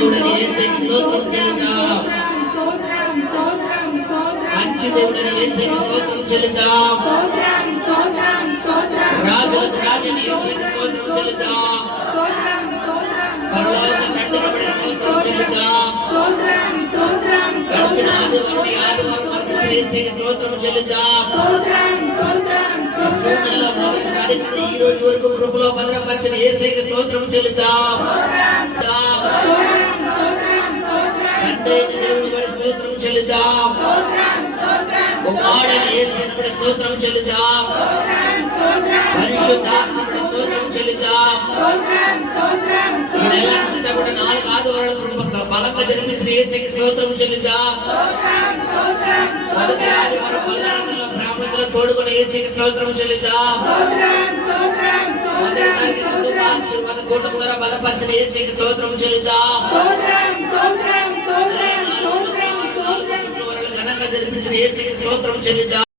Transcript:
దేవుడని యేసుకి స్తోత్రం చెల్లిద్దాం. మంచి దేవుడని యేసుకి స్తోత్రం చెల్లిద్దాం. రాజులకు రాజుని యేసుకి స్తోత్రం చెల్లిద్దాం. పరలోక తండ్రిని స్తోత్రం చెల్లిద్దాం. గడిచిన ఆదివారం వర్తించిన యేసుకి స్తోత్రం చెల్లిద్దాం. జూన్ మొదటి తారీఖున ఈ రోజు వరకు కృపలో భద్రపరిచిన యేసుకి స్తోత్రం చెల్లిద్దాం. తండ్రి దేవుని బడి స్తోత్రం చెల్లిద్దాం. కుమారుడైన యేసుని బడి స్తోత్రం చెల్లిద్దాం. పరిశుద్ధాత్మని స్తోత్రం చెల్లిద్దాం. ఈ నెలంతా కూడా 4 ఆదివారాలు బలంగా జరిపించిన యేసుకి స్తోత్రం చెల్లిద్దాం. మొదటి ఆదివారం పల్లారంలో బ్రాహ్మణుల తోడుకున్న యేసుకి స్తోత్రం చెల్లిద్దాం. మొదటి తారీఖు ఆశీర్వాద కూటమి ద్వారా బలపరిచిన యేసుకి స్తోత్రం చెల్లిద్దాం. ఘనంగా జరిపించిన యేసుకి స్తోత్రం చెల్లిద్దాం.